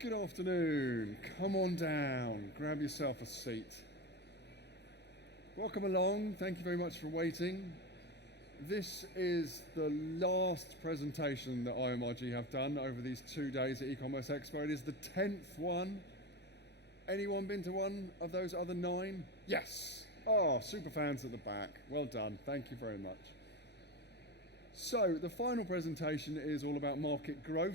Good afternoon. Come on down, grab yourself a seat. Welcome along, thank you very much for waiting. This is the last presentation that IMRG have done over these 2 days at eCommerce Expo. It is the 10th one. Anyone been to one of those other 9? Yes. Oh, super fans at the back. Well done, thank you very much. So the final presentation is all about market growth.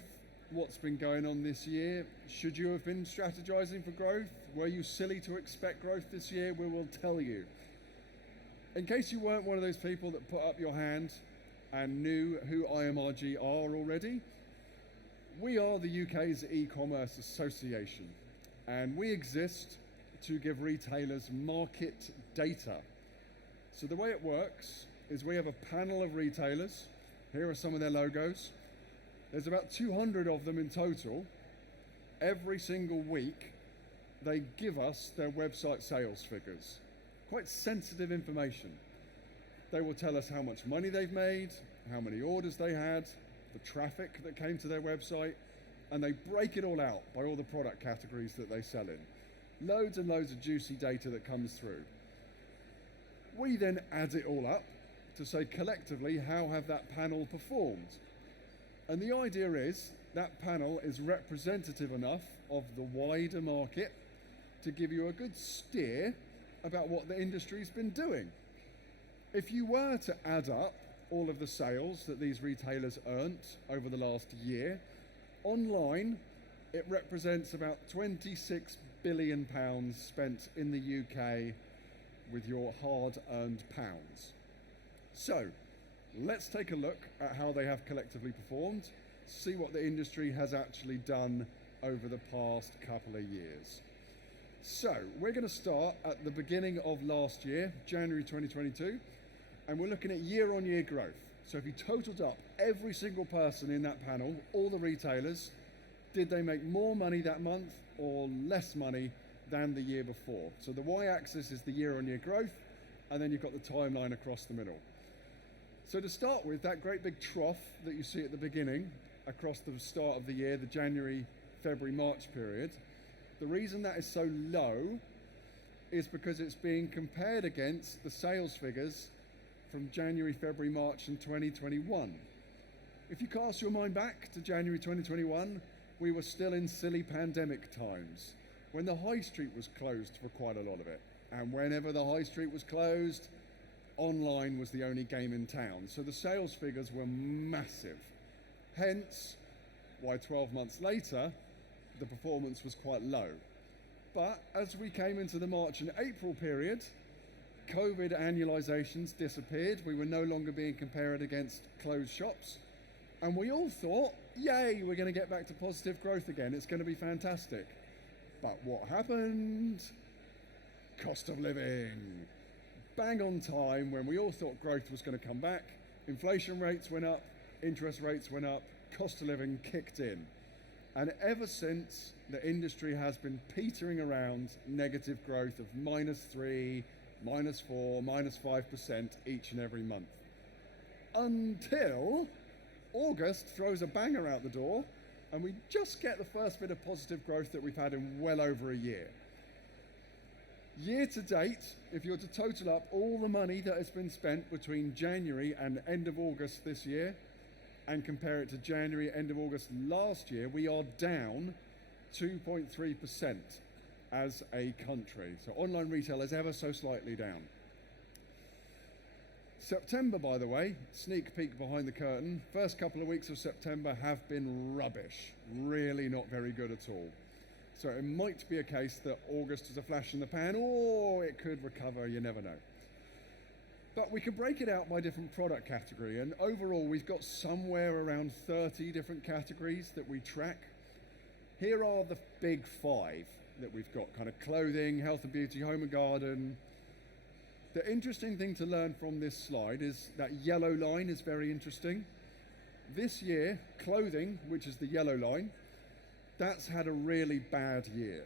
What's been going on this year? Should you have been strategizing for growth? Were you silly to expect growth this year? We will tell you. In case you weren't one of those people that put up your hand and knew who IMRG are already, we are the UK's e-commerce association, and we exist to give retailers market data. So the way it works is we have a panel of retailers. Here are some of their logos. There's about 200 of them in total. Every single week, they give us their website sales figures. Quite sensitive information. They will tell us how much money they've made, how many orders they had, the traffic that came to their website, and they break it all out by all the product categories that they sell in. Loads and loads of juicy data that comes through. We then add it all up to say collectively, how have that panel performed? And the idea is that panel is representative enough of the wider market to give you a good steer about what the industry's been doing. If you were to add up all of the sales that these retailers earned over the last year, online it represents about £26 billion spent in the UK with your hard-earned pounds. So, let's take a look at how they have collectively performed, see what the industry has actually done over the past couple of years. So, we're going to start at the beginning of last year, January 2022, and we're looking at year-on-year growth. So if you totaled up every single person in that panel, all the retailers, did they make more money that month or less money than the year before? So the y-axis is the year-on-year growth, and then you've got the timeline across the middle. So to start with, that great big trough that you see at the beginning, across the start of the year, the January, February, March period, the reason that is so low is because it's being compared against the sales figures from January, February, March in 2021. If you cast your mind back to January 2021, we were still in silly pandemic times, when the high street was closed for quite a lot of it. And whenever the high street was closed, online was the only game in town. So the sales figures were massive. Hence, why 12 months later, the performance was quite low. But as we came into the March and April period, COVID annualizations disappeared. We were no longer being compared against closed shops. And we all thought, yay, we're going to get back to positive growth again. It's going to be fantastic. But what happened? Cost of living. Bang on time when we all thought growth was going to come back. Inflation rates went up, interest rates went up, cost of living kicked in. And ever since, the industry has been petering around negative growth of -3, -4, -5% each and every month. Until August throws a banger out the door and we just get the first bit of positive growth that we've had in well over a year. Year to date, if you were to total up all the money that has been spent between January and end of August this year and compare it to January, end of August last year, we are down 2.3% as a country. So online retail is ever so slightly down. September, by the way, sneak peek behind the curtain, first couple of weeks of September have been rubbish, really not very good at all. So it might be a case that August is a flash in the pan, or it could recover, you never know. But we can break it out by different product category, and overall we've got somewhere around 30 different categories that we track. Here are the big 5 that we've got, kind of clothing, health and beauty, home and garden. The interesting thing to learn from this slide is that yellow line is very interesting. This year, clothing, which is the yellow line, that's had a really bad year.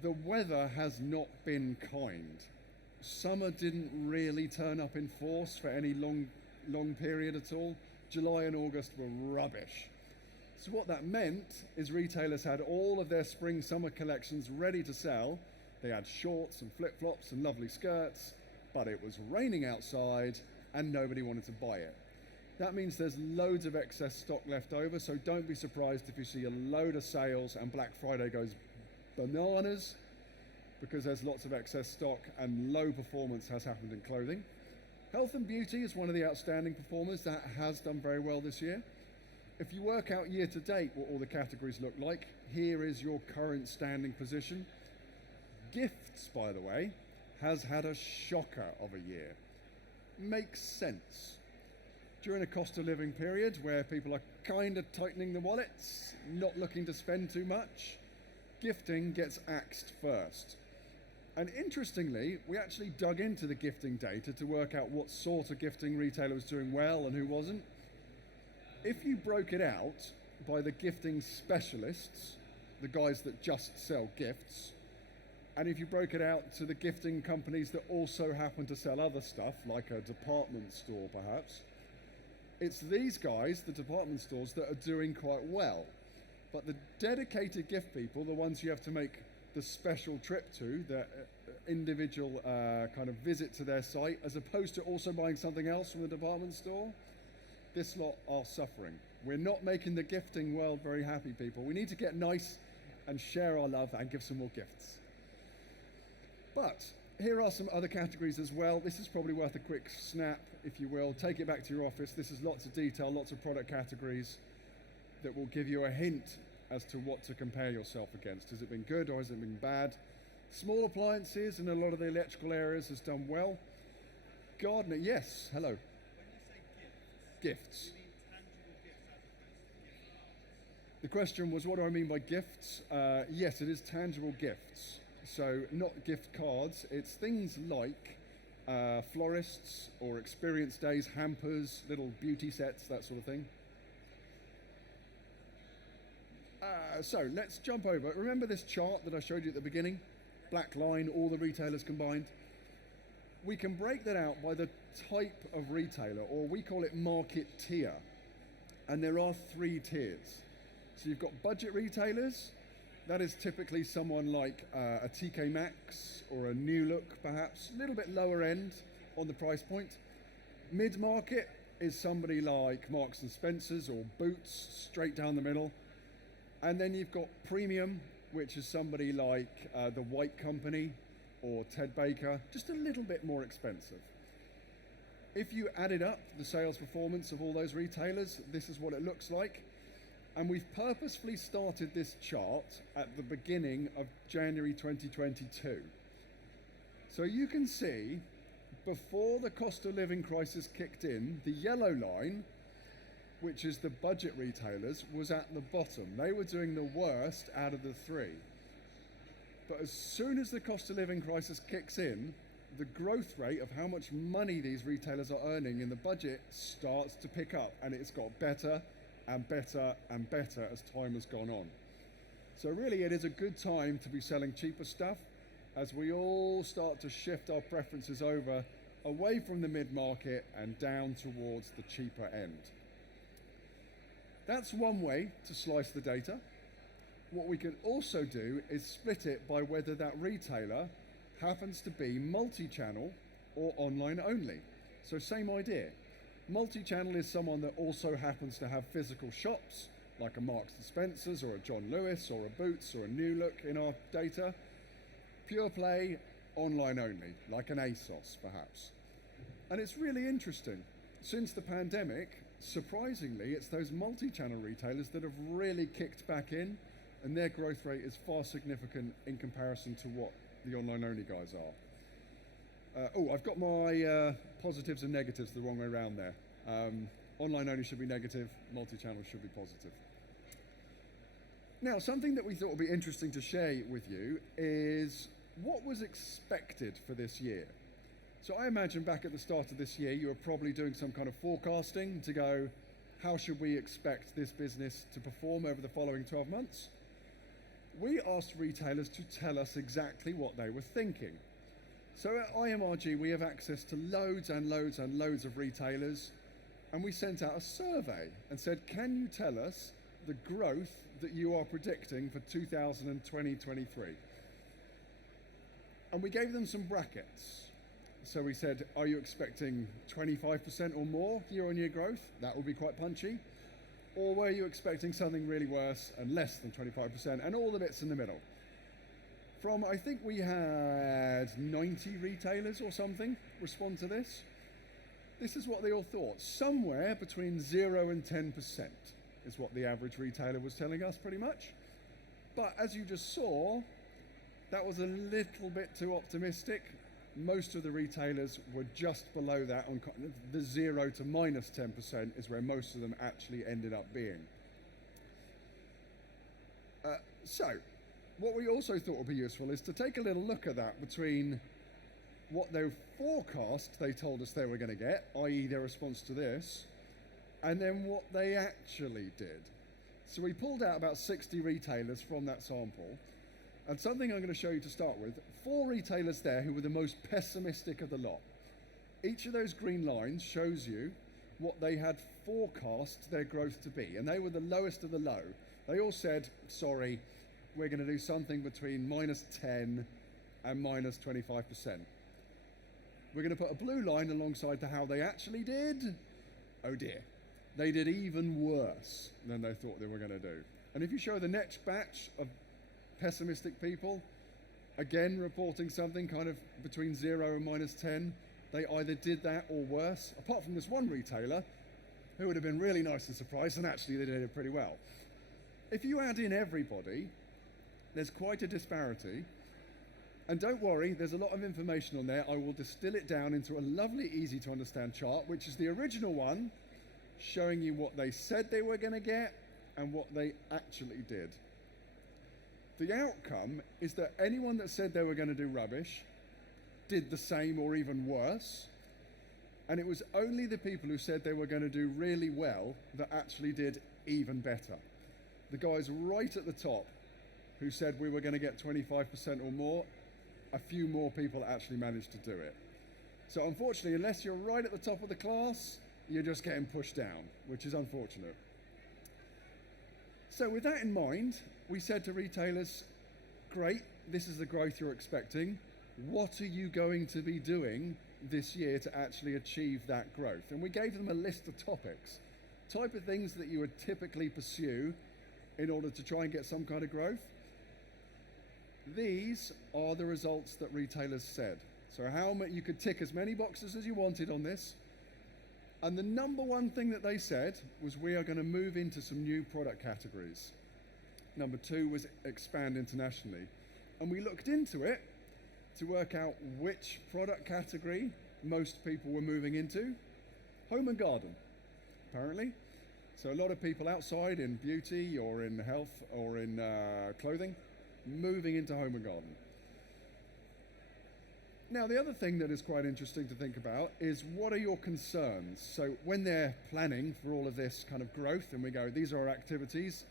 The weather has not been kind. Summer didn't really turn up in force for any long period at all. July and August were rubbish. So what that meant is retailers had all of their spring-summer collections ready to sell. They had shorts and flip-flops and lovely skirts, but it was raining outside and nobody wanted to buy it. That means there's loads of excess stock left over, so don't be surprised if you see a load of sales and Black Friday goes bananas, because there's lots of excess stock and low performance has happened in clothing. Health and beauty is one of the outstanding performers that has done very well this year. If you work out year to date what all the categories look like, here is your current standing position. Gifts, by the way, has had a shocker of a year. Makes sense. During a cost of living period where people are kind of tightening the wallets, not looking to spend too much, gifting gets axed first. And interestingly, we actually dug into the gifting data to work out what sort of gifting retailer was doing well and who wasn't. If you broke it out by the gifting specialists, the guys that just sell gifts, and if you broke it out to the gifting companies that also happen to sell other stuff, like a department store perhaps, it's these guys, the department stores, that are doing quite well. But the dedicated gift people, the ones you have to make the special trip to, the individual kind of visit to their site, as opposed to also buying something else from the department store, this lot are suffering. We're not making the gifting world very happy, people. We need to get nice and share our love and give some more gifts. But here are some other categories as well. This is probably worth a quick snap, if you will. Take it back to your office. This is lots of detail, lots of product categories that will give you a hint as to what to compare yourself against. Has it been good or has it been bad? Small appliances and a lot of the electrical areas has done well. Gardener, yes, hello. When you say Gifts. you mean tangible gifts as opposed to gifts? The question was, what do I mean by gifts? Yes, it is tangible gifts. So not gift cards, it's things like florists or experience days, hampers, little beauty sets, that sort of thing. So let's jump over. Remember this chart that I showed you at the beginning? Black line, all the retailers combined. We can break that out by the type of retailer, or we call it market tier. And there are 3 tiers. So you've got budget retailers. That is typically someone like a TK Maxx or a New Look, perhaps, a little bit lower end on the price point. Mid-market is somebody like Marks and Spencer's or Boots, straight down the middle. And then you've got premium, which is somebody like the White Company or Ted Baker, just a little bit more expensive. If you added up the sales performance of all those retailers, this is what it looks like. And we've purposefully started this chart at the beginning of January 2022. So you can see, before the cost of living crisis kicked in, the yellow line, which is the budget retailers, was at the bottom. They were doing the worst out of the 3. But as soon as the cost of living crisis kicks in, the growth rate of how much money these retailers are earning in the budget starts to pick up, and it's got better and better and better as time has gone on. So really it is a good time to be selling cheaper stuff as we all start to shift our preferences over away from the mid-market and down towards the cheaper end. That's one way to slice the data. What we can also do is split it by whether that retailer happens to be multi-channel or online only. So same idea. Multi-channel is someone that also happens to have physical shops, like a Marks and Spencer's or a John Lewis or a Boots or a New Look in our data. Pure play, online only, like an ASOS perhaps. And it's really interesting. Since the pandemic, surprisingly, it's those multi-channel retailers that have really kicked back in, and their growth rate is far significant in comparison to what the online only guys are. I've got my positives and negatives the wrong way around there. Online only should be negative, multi-channel should be positive. Now, something that we thought would be interesting to share with you is what was expected for this year. So I imagine back at the start of this year, you were probably doing some kind of forecasting to go, how should we expect this business to perform over the following 12 months? We asked retailers to tell us exactly what they were thinking. So at IMRG, we have access to loads and loads and loads of retailers, and we sent out a survey and said, can you tell us the growth that you are predicting for 2020-23. And we gave them some brackets. So we said, are you expecting 25% or more year-on-year growth? That would be quite punchy. Or were you expecting something really worse and less than 25%, and all the bits in the middle? From, I think we had 90 retailers or something respond to this. This is what they all thought. Somewhere between 0 and 10% is what the average retailer was telling us, pretty much. But as you just saw, that was a little bit too optimistic. Most of the retailers were just below that. On the 0 to minus 10% is where most of them actually ended up being. So, what we also thought would be useful is to take a little look at that between what their forecast they told us they were going to get, i.e. their response to this, and then what they actually did. So we pulled out about 60 retailers from that sample, and something I'm going to show you to start with, 4 retailers there who were the most pessimistic of the lot. Each of those green lines shows you what they had forecast their growth to be, and they were the lowest of the low. They all said, sorry, we're going to do something between minus 10 and minus 25%. We're going to put a blue line alongside to how they actually did. Oh dear. They did even worse than they thought they were going to do. And if you show the next batch of pessimistic people, again reporting something kind of between 0 and minus 10, they either did that or worse, apart from this one retailer who would have been really nice and surprised, and actually they did it pretty well. If you add in everybody, there's quite a disparity. And don't worry, there's a lot of information on there. I will distill it down into a lovely, easy to understand chart, which is the original one, showing you what they said they were going to get and what they actually did. The outcome is that anyone that said they were going to do rubbish did the same or even worse. And it was only the people who said they were going to do really well that actually did even better. The guys right at the top who said we were going to get 25% or more, a few more people actually managed to do it. So unfortunately, unless you're right at the top of the class, you're just getting pushed down, which is unfortunate. So with that in mind, we said to retailers, great, this is the growth you're expecting. What are you going to be doing this year to actually achieve that growth? And we gave them a list of topics, type of things that you would typically pursue in order to try and get some kind of growth. These are the results that retailers said. So you could tick as many boxes as you wanted on this. And the number one thing that they said was, we are going to move into some new product categories. Number 2 was expand internationally. And we looked into it to work out which product category most people were moving into. Home and garden, apparently. So a lot of people outside in beauty or in health or in clothing, moving into home and garden. Now, the other thing that is quite interesting to think about is, what are your concerns? So when they're planning for all of this kind of growth and we go, these are our activities,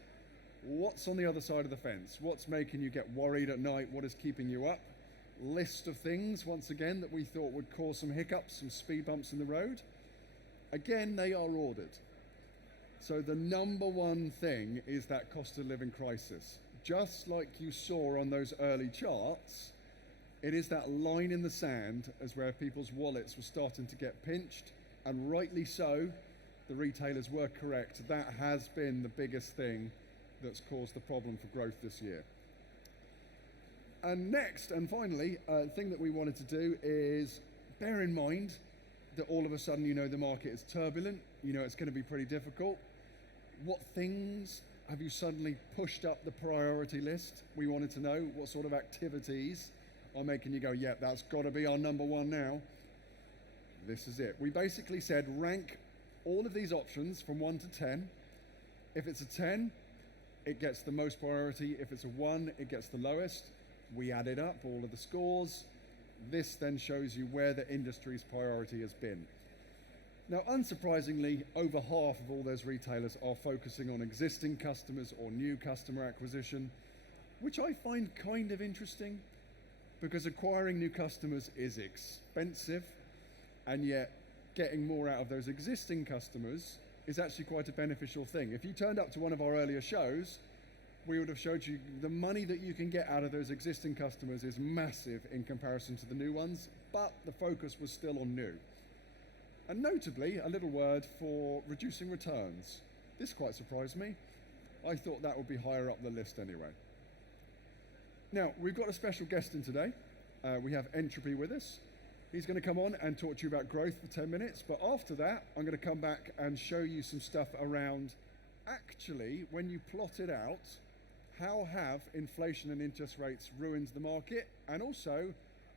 what's on the other side of the fence? What's making you get worried at night? What is keeping you up? List of things, once again, that we thought would cause some hiccups, some speed bumps in the road. Again, they are ordered. So the number one thing is that cost of living crisis. Just like you saw on those early charts, it is that line in the sand as where people's wallets were starting to get pinched, and rightly so. The retailers were correct. That has been the biggest thing that's caused the problem for growth this year. And next, and finally, the thing that we wanted to do is bear in mind that all of a sudden, the market is turbulent, it's going to be pretty difficult. What things have you suddenly pushed up the priority list? We wanted to know what sort of activities are making you go, yeah, that's got to be our number one now. This is it. We basically said, rank all of these options from 1 to 10. If it's a 10, it gets the most priority. If it's a 1, it gets the lowest. We added up all of the scores. This then shows you where the industry's priority has been. Now, unsurprisingly, over half of all those retailers are focusing on existing customers or new customer acquisition, which I find kind of interesting, because acquiring new customers is expensive, and yet getting more out of those existing customers is actually quite a beneficial thing. If you turned up to one of our earlier shows, we would have showed you the money that you can get out of those existing customers is massive in comparison to the new ones, but the focus was still on new. And notably, a little word for reducing returns. This quite surprised me. I thought that would be higher up the list anyway. Now, we've got a special guest in today. We have Entropy with us. He's going to come on and talk to you about growth for 10 minutes, but after that, I'm going to come back and show you some stuff around, actually, when you plot it out, how have inflation and interest rates ruined the market, and also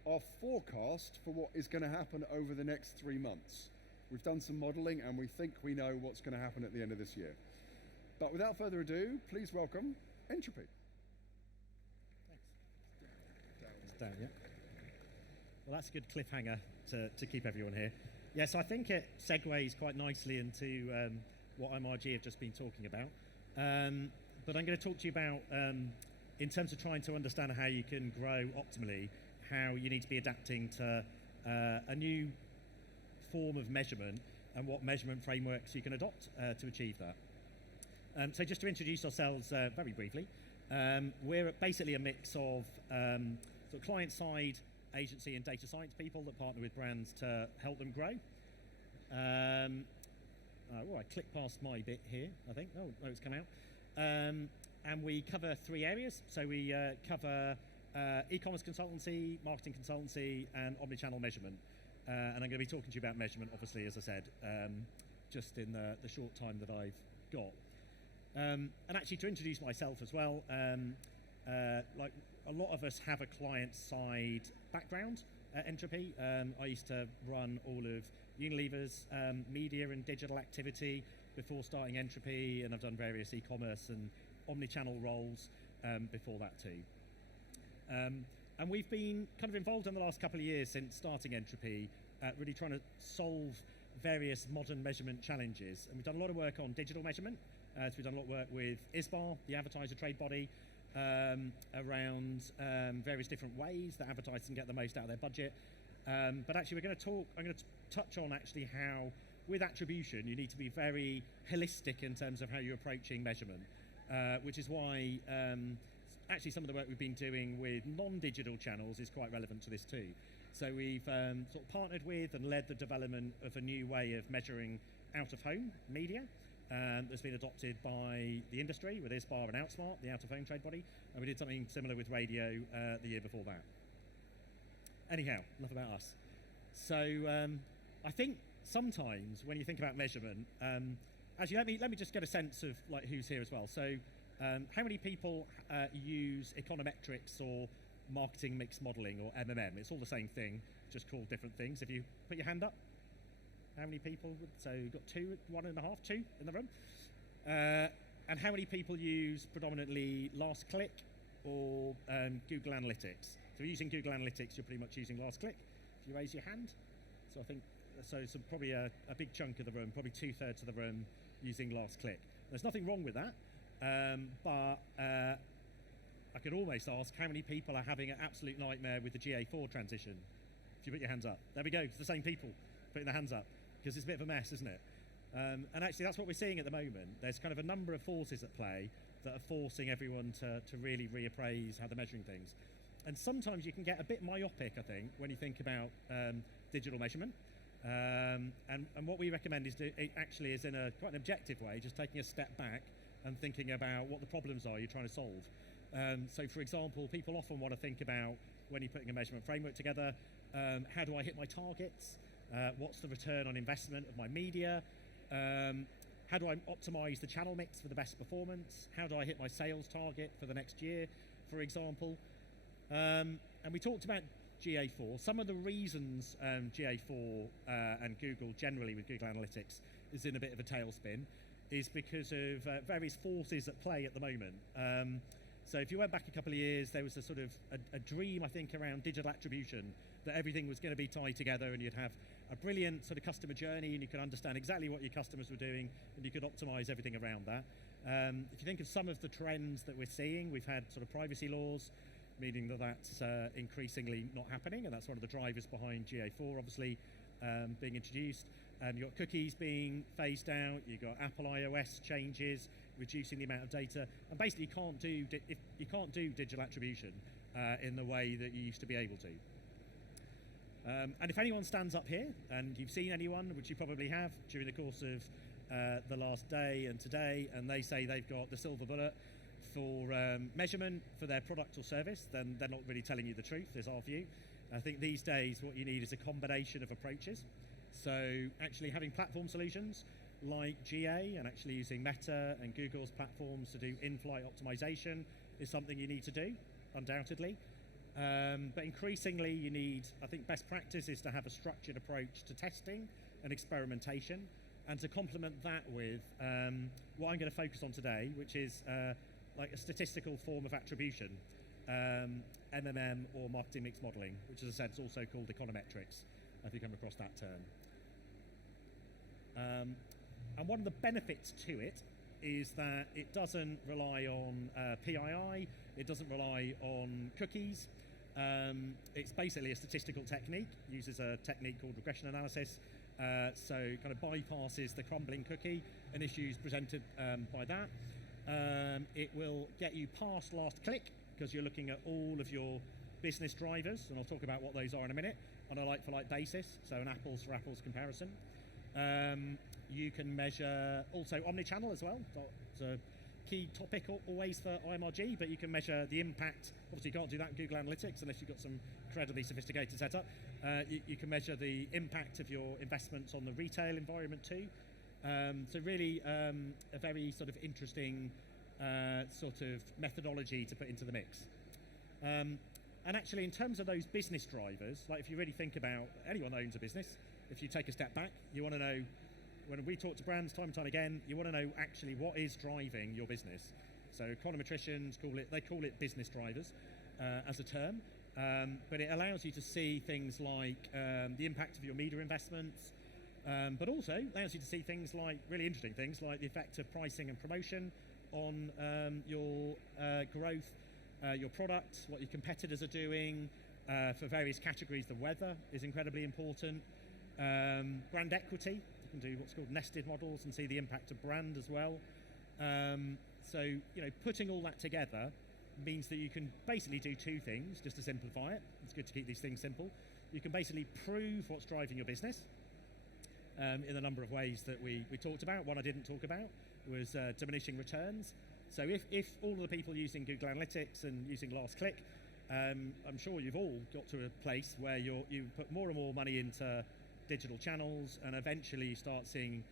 our forecast for what is going to happen over the next 3 months. We've done some modelling and we think we know what's going to happen at the end of this year. But without further ado, please welcome Entropy. Thanks. Down, yeah. Well, that's a good cliffhanger to keep everyone here. Yes, I think it segues quite nicely into what IMRG have just been talking about. But I'm going to talk to you about, in terms of trying to understand how you can grow optimally, how you need to be adapting to a new form of measurement and what measurement frameworks you can adopt to achieve that. So just to introduce ourselves very briefly, we're basically a mix of sort of client-side agency and data science people that partner with brands to help them grow. I clicked past my bit here, I think. Oh, it's come out. And we cover 3 areas. So we cover e-commerce consultancy, marketing consultancy, and omnichannel measurement. And I'm going to be talking to you about measurement, obviously, as I said, just in the short time that I've got. And actually, to introduce myself as well, like a lot of us have a client-side background at Entropy. I used to run all of Unilever's media and digital activity before starting Entropy, and I've done various e-commerce and omnichannel roles before that too. And we've been kind of involved in the last couple of years since starting Entropy, really trying to solve various modern measurement challenges. And we've done a lot of work on digital measurement. So we've done a lot of work with ISBA, the advertiser trade body, around various different ways that advertisers can get the most out of their budget. But actually I'm going to touch on actually how, with attribution, you need to be very holistic in terms of how you're approaching measurement, which is why actually some of the work we've been doing with non-digital channels is quite relevant to this too. So we've sort of partnered with and led the development of a new way of measuring out-of-home media that's been adopted by the industry with ISBA and Outsmart, the out-of-home trade body, and we did something similar with radio the year before that. Anyhow, enough about us. So I think sometimes when you think about measurement, actually let me just get a sense of like who's here as well. So how many people use econometrics or marketing mix modeling or MMM? It's all the same thing, just called different things. If you put your hand up, how many people? So you've got 2, 1.5, 2 in the room. And how many people use predominantly last click or Google Analytics? So if you're using Google Analytics, you're pretty much using last click. If you raise your hand. So I think, probably a big chunk of the room, probably 2/3 of the room using last click. There's nothing wrong with that, but I could almost ask how many people are having an absolute nightmare with the GA4 transition. If you put your hands up. There we go, it's the same people putting their hands up, because it's a bit of a mess, isn't it? And actually that's what we're seeing at the moment. There's kind of a number of forces at play that are forcing everyone to really reappraise how they're measuring things. And sometimes you can get a bit myopic, I think, when you think about digital measurement. And what we recommend is actually is in a quite an objective way, just taking a step back and thinking about what the problems are you're trying to solve. So for example, people often want to think about, when you're putting a measurement framework together, how do I hit my targets? What's the return on investment of my media? How do I optimize the channel mix for the best performance? How do I hit my sales target for the next year, for example? And we talked about GA4. Some of the reasons GA4 and Google generally with Google Analytics is in a bit of a tailspin is because of various forces at play at the moment. So if you went back a couple of years, there was a sort of a dream, I think, around digital attribution, that everything was going to be tied together and you'd have a brilliant sort of customer journey and you could understand exactly what your customers were doing and you could optimize everything around that. If you think of some of the trends that we're seeing, we've had sort of privacy laws, meaning that that's increasingly not happening, and that's one of the drivers behind GA4 obviously being introduced. And you've got cookies being phased out, you've got Apple iOS changes, reducing the amount of data, and basically you can't do digital attribution in the way that you used to be able to. And if anyone stands up here, and you've seen anyone, which you probably have during the course of the last day and today, and they say they've got the silver bullet for measurement for their product or service, then they're not really telling you the truth, is our view. I think these days what you need is a combination of approaches. So actually having platform solutions like GA and actually using Meta and Google's platforms to do in-flight optimization is something you need to do, undoubtedly. But increasingly you need, I think best practice is to have a structured approach to testing and experimentation, and to complement that with what I'm going to focus on today, which is like a statistical form of attribution, MMM or marketing mix modeling, which as I said is also called econometrics, if you come across that term. And one of the benefits to it is that it doesn't rely on PII, it doesn't rely on cookies. It's basically a statistical technique, uses a technique called regression analysis, so it kind of bypasses the crumbling cookie and issues presented by that. It will get you past last click because you're looking at all of your business drivers, and I'll talk about what those are in a minute, on a like-for-like basis, so an apples for apples comparison. You can measure also omnichannel as well. It's a key topic always for IMRG, but you can measure the impact. Obviously you can't do that in Google Analytics unless you've got some incredibly sophisticated setup. You can measure the impact of your investments on the retail environment too. So really a very sort of interesting sort of methodology to put into the mix. And actually in terms of those business drivers, like if you really think about anyone that owns a business, if you take a step back, you want to know, when we talk to brands time and time again, you want to know actually what is driving your business. So econometricians call it business drivers as a term, but it allows you to see things like the impact of your media investments, but also allows you to see things like, really interesting things like the effect of pricing and promotion on your growth, your product, what your competitors are doing. For various categories, the weather is incredibly important. Brand equity, you can do what's called nested models and see the impact of brand as well. So, you know, putting all that together means that you can basically do two things, just to simplify it. It's good to keep these things simple. You can basically prove what's driving your business in a number of ways that we talked about. One I didn't talk about was diminishing returns. So if all of the people using Google Analytics and using last click, I'm sure you've all got to a place where you put more and more money into digital channels, and eventually you start seeing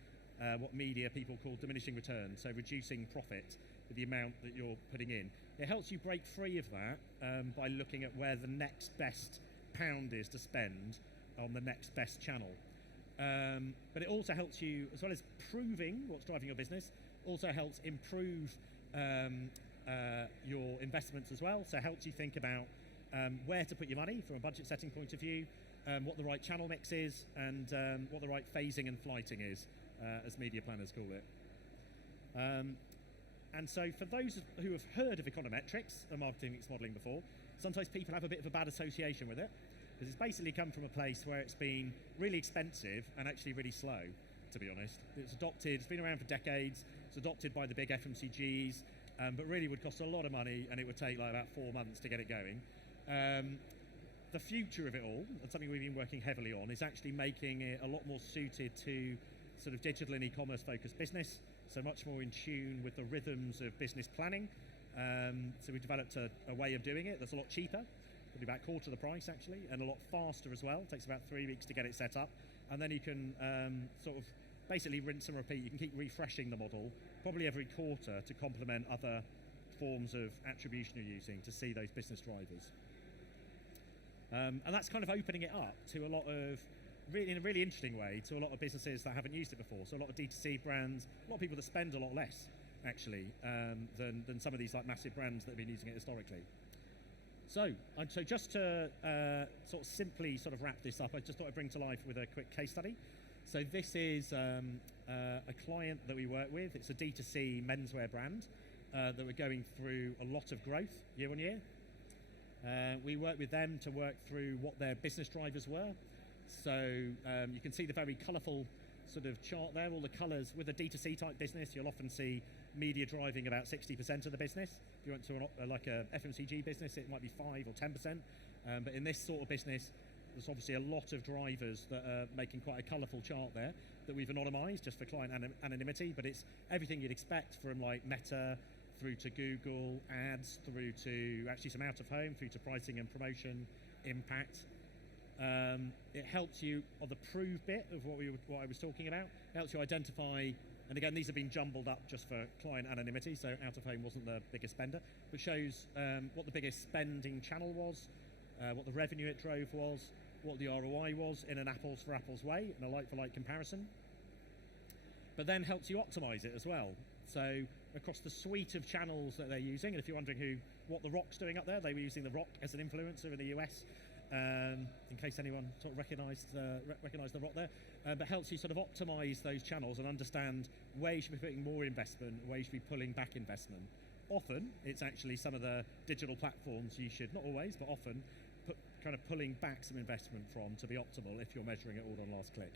what media people call diminishing returns, so reducing profit with the amount that you're putting in. It helps you break free of that by looking at where the next best pound is to spend on the next best channel. But it also helps you, as well as proving what's driving your business, also helps improve your investments as well. So it helps you think about where to put your money from a budget setting point of view, what the right channel mix is, and what the right phasing and flighting is, as media planners call it. And so for those who have heard of econometrics and marketing mix modeling before, sometimes people have a bit of a bad association with it, because it's basically come from a place where it's been really expensive and actually really slow, to be honest. It's been around for decades, it's adopted by the big FMCGs, but really would cost a lot of money, and it would take like about 4 months to get it going. The future of it all, and something we've been working heavily on, is actually making it a lot more suited to sort of digital and e-commerce focused business, so much more in tune with the rhythms of business planning. So we developed a way of doing it that's a lot cheaper, probably about a quarter of the price actually, and a lot faster as well. It takes about 3 weeks to get it set up, and then you can sort of basically rinse and repeat. You can keep refreshing the model probably every quarter to complement other forms of attribution you're using to see those business drivers. And that's kind of opening it up to a lot of, in a really interesting way, to a lot of businesses that haven't used it before. So a lot of D2C brands, a lot of people that spend a lot less, actually, than some of these like massive brands that have been using it historically. So just to sort of simply sort of wrap this up, I just thought I'd bring to life with a quick case study. So this is a client that we work with. It's a D2C menswear brand that we're going through a lot of growth year on year. We worked with them to work through what their business drivers were. So you can see the very colourful sort of chart there, all the colours. With a D2C type business, you'll often see media driving about 60% of the business. If you went to like a FMCG business, it might be 5 or 10%. But in this sort of business, there's obviously a lot of drivers that are making quite a colourful chart there that we've anonymised just for client anonymity, but it's everything you'd expect from like Meta through to Google ads, through to actually some out of home, through to pricing and promotion impact. It helps you on the prove bit of what I was talking about. It helps you identify, and again, these have been jumbled up just for client anonymity, so out of home wasn't the biggest spender, but shows what the biggest spending channel was, what the revenue it drove was, what the ROI was in an apples for apples way, in a like for like comparison. But then helps you optimize it as well. So across the suite of channels that they're using, and if you're wondering what The Rock's doing up there, they were using The Rock as an influencer in the US, in case anyone sort of recognised The Rock there. But helps you sort of optimize those channels and understand where you should be putting more investment, where you should be pulling back investment. Often, it's actually some of the digital platforms you should, not always, but often, kind of pulling back some investment from to be optimal if you're measuring it all on last click.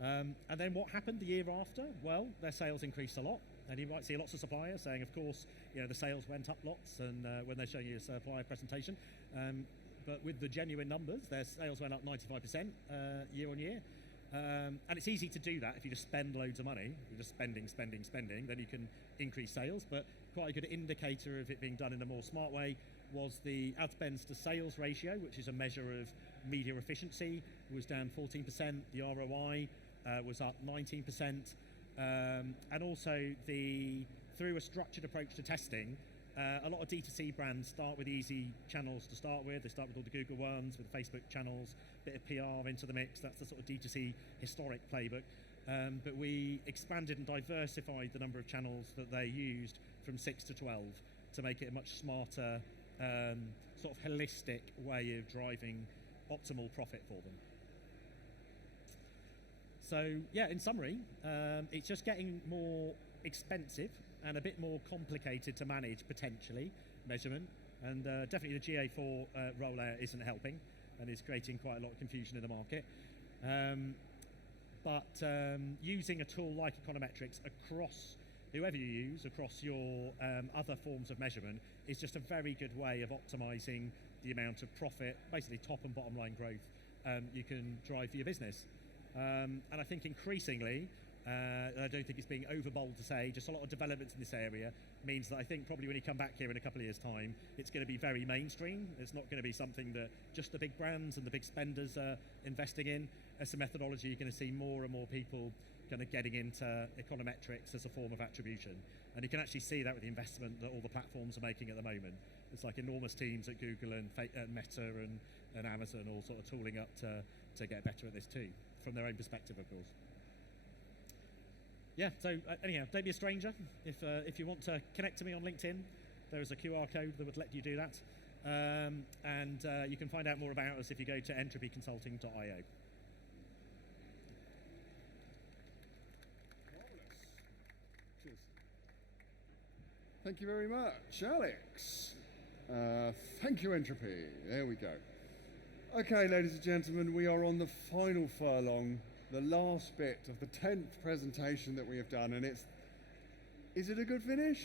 And then what happened the year after? Well, their sales increased a lot, and you might see lots of suppliers saying, of course, the sales went up lots, and when they're showing you a supplier presentation. But with the genuine numbers, their sales went up 95% year on year. And it's easy to do that if you just spend loads of money. You're just spending, then you can increase sales. But quite a good indicator of it being done in a more smart way was the ad spends to sales ratio, which is a measure of media efficiency, was down 14%. The ROI was up 19%. And also through a structured approach to testing, a lot of D2C brands start with easy channels to start with. They start with all the Google ones, with Facebook channels, bit of PR into the mix. That's the sort of D2C historic playbook. But we expanded and diversified the number of channels that they used from 6 to 12 to make it a much smarter, sort of holistic way of driving optimal profit for them. So yeah, in summary, it's just getting more expensive and a bit more complicated to manage potentially measurement, and definitely the GA4 rollout isn't helping and is creating quite a lot of confusion in the market. But using a tool like econometrics across whoever you use, across your other forms of measurement, is just a very good way of optimizing the amount of profit, basically top and bottom line growth you can drive for your business. And I think increasingly, I don't think it's being overbold to say, just a lot of developments in this area means that I think probably when you come back here in a couple of years' time, it's going to be very mainstream. It's not going to be something that just the big brands and the big spenders are investing in. As a methodology, you're going to see more and more people kind of getting into econometrics as a form of attribution. And you can actually see that with the investment that all the platforms are making at the moment. It's like enormous teams at Google and Meta and Amazon all sort of tooling up to get better at this too, from their own perspective, of course. Yeah, so anyhow, don't be a stranger. If you want to connect to me on LinkedIn, there is a QR code that would let you do that. And you can find out more about us if you go to entropyconsulting.io. Cheers. Thank you very much, Alex. Thank you, Entropy. There we go. Okay, ladies and gentlemen, we are on the final furlong, the last bit of the 10th presentation that we have done, and is it a good finish?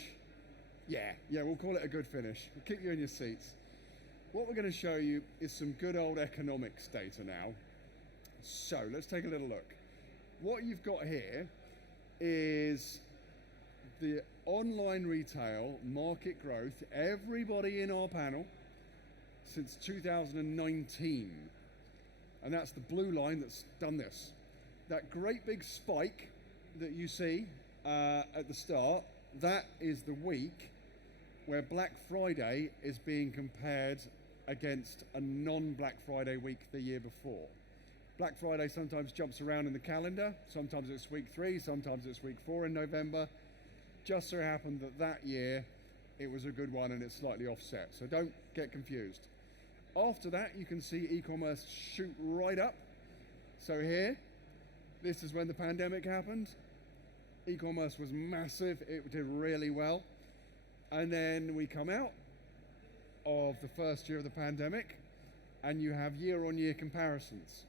Yeah, we'll call it a good finish. We'll keep you in your seats. What we're going to show you is some good old economics data now. So let's take a little look. What you've got here is the online retail market growth, everybody in our panel, since 2019. And that's the blue line that's done this. That great big spike that you see at the start, that is the week where Black Friday is being compared against a non-Black Friday week the year before. Black Friday sometimes jumps around in the calendar. Sometimes it's week 3, sometimes it's week 4 in November. Just so happened that year it was a good one and it's slightly offset. So don't get confused. After that, you can see e-commerce shoot right up. So here, this is when the pandemic happened. E-commerce was massive, it did really well. And then we come out of the first year of the pandemic and you have year-on-year comparisons.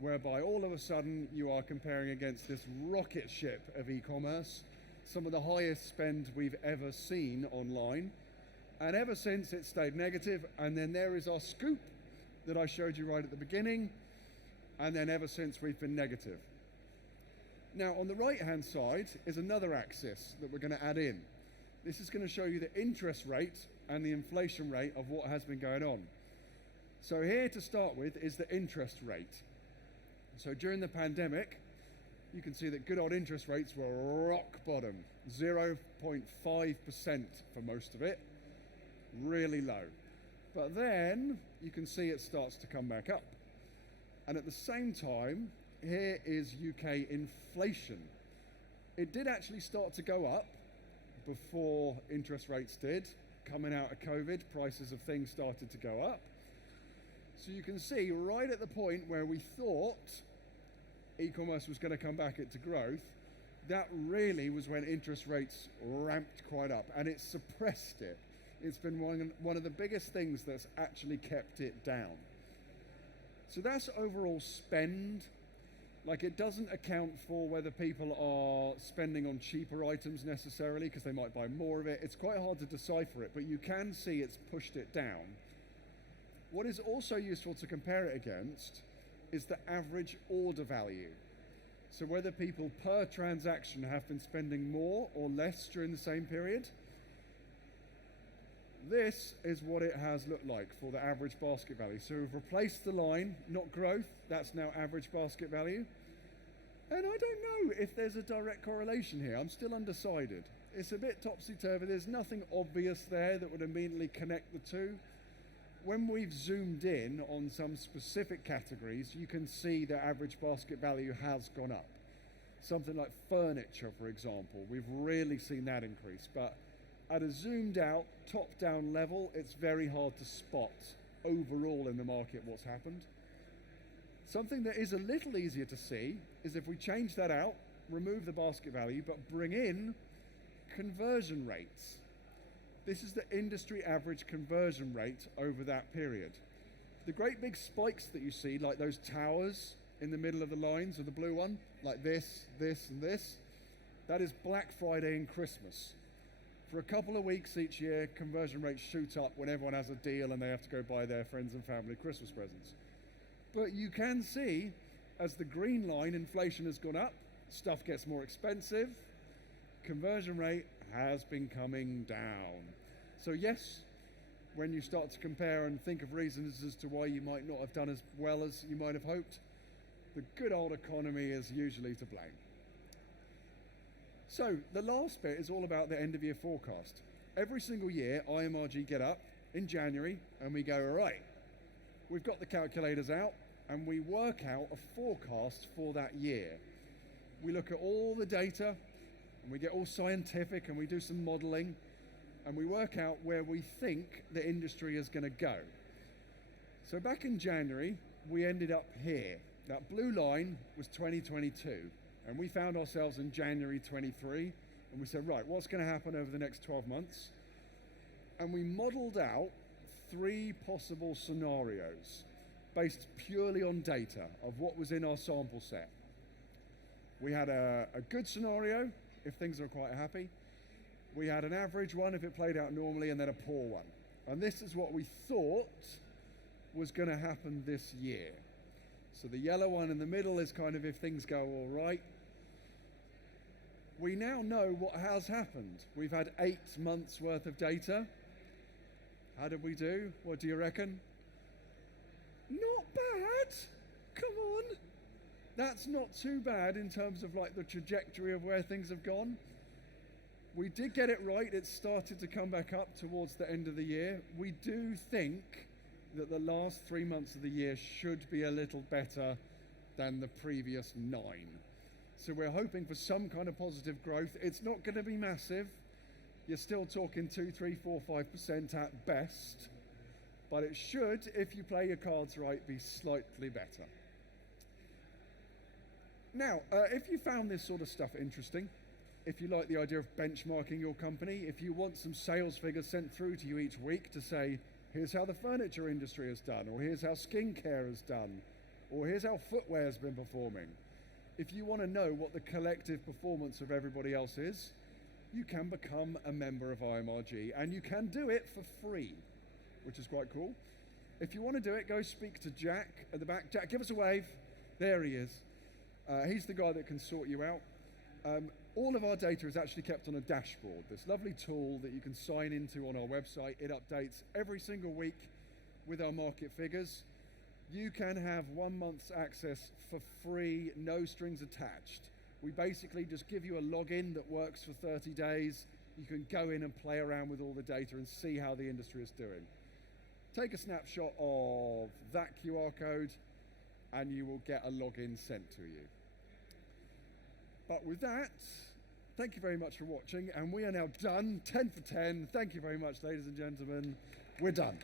whereby all of a sudden you are comparing against this rocket ship of e-commerce, some of the highest spend we've ever seen online. And ever since it stayed negative, and then there is our scoop that I showed you right at the beginning, and then ever since we've been negative. Now on the right hand side is another axis that we're going to add in. This is going to show you the interest rate and the inflation rate of what has been going on. So here to start with is the interest rate. So during the pandemic, you can see that good old interest rates were rock bottom, 0.5% for most of it, really low. But then you can see it starts to come back up. And at the same time, here is UK inflation. It did actually start to go up before interest rates did. Coming out of COVID, prices of things started to go up. So you can see right at the point where we thought e-commerce was going to come back into growth, that really was when interest rates ramped quite up, and it suppressed it. It's been one of the biggest things that's actually kept it down. So that's overall spend. Like, it doesn't account for whether people are spending on cheaper items necessarily, because they might buy more of it. It's quite hard to decipher it, but you can see it's pushed it down. What is also useful to compare it against is the average order value. So whether people per transaction have been spending more or less during the same period. This is what it has looked like for the average basket value. So we've replaced the line, not growth, that's now average basket value. And I don't know if there's a direct correlation here. I'm still undecided. It's a bit topsy-turvy. There's nothing obvious there that would immediately connect the two. When we've zoomed in on some specific categories, you can see the average basket value has gone up. Something like furniture, for example, we've really seen that increase. But at a zoomed out, top-down level, it's very hard to spot overall in the market what's happened. Something that is a little easier to see is if we change that out, remove the basket value, but bring in conversion rates. This is the industry average conversion rate over that period. The great big spikes that you see, like those towers in the middle of the lines, or the blue one, like this, this, and this, that is Black Friday and Christmas. For a couple of weeks each year, conversion rates shoot up when everyone has a deal and they have to go buy their friends and family Christmas presents. But you can see, as the green line, inflation has gone up, stuff gets more expensive, conversion rate has been coming down. So yes, when you start to compare and think of reasons as to why you might not have done as well as you might have hoped, the good old economy is usually to blame. So the last bit is all about the end of year forecast. Every single year, IMRG get up in January and we go, all right, we've got the calculators out and we work out a forecast for that year. We look at all the data and we get all scientific and we do some modeling and we work out where we think the industry is going to go. So back in January, we ended up here. That blue line was 2022. And we found ourselves in January 23, and we said, right, what's going to happen over the next 12 months? And we modeled out 3 possible scenarios based purely on data of what was in our sample set. We had a good scenario, if things are quite happy. We had an average one if it played out normally, and then a poor one. And this is what we thought was going to happen this year. So the yellow one in the middle is kind of if things go all right. We now know what has happened. We've had 8 months worth of data. How did we do? What do you reckon? Not bad. Come on. That's not too bad in terms of like the trajectory of where things have gone. We did get it right. It started to come back up towards the end of the year. We do think that the last 3 months of the year should be a little better than the previous 9. So we're hoping for some kind of positive growth. It's not going to be massive. You're still talking 2, 3, 4, 5% at best. But it should, if you play your cards right, be slightly better. Now, if you found this sort of stuff interesting, if you like the idea of benchmarking your company, if you want some sales figures sent through to you each week to say, here's how the furniture industry has done, or here's how skincare has done, or here's how footwear's been performing. If you want to know what the collective performance of everybody else is, you can become a member of IMRG, and you can do it for free, which is quite cool. If you want to do it, go speak to Jack at the back. Jack, give us a wave. There he is. He's the guy that can sort you out. All of our data is actually kept on a dashboard, this lovely tool that you can sign into on our website. It updates every single week with our market figures. You can have 1 month's access for free, no strings attached. We basically just give you a login that works for 30 days. You can go in and play around with all the data and see how the industry is doing. Take a snapshot of that QR code and you will get a login sent to you. But with that, thank you very much for watching, and we are now done, 10 for 10. Thank you very much, ladies and gentlemen. We're done.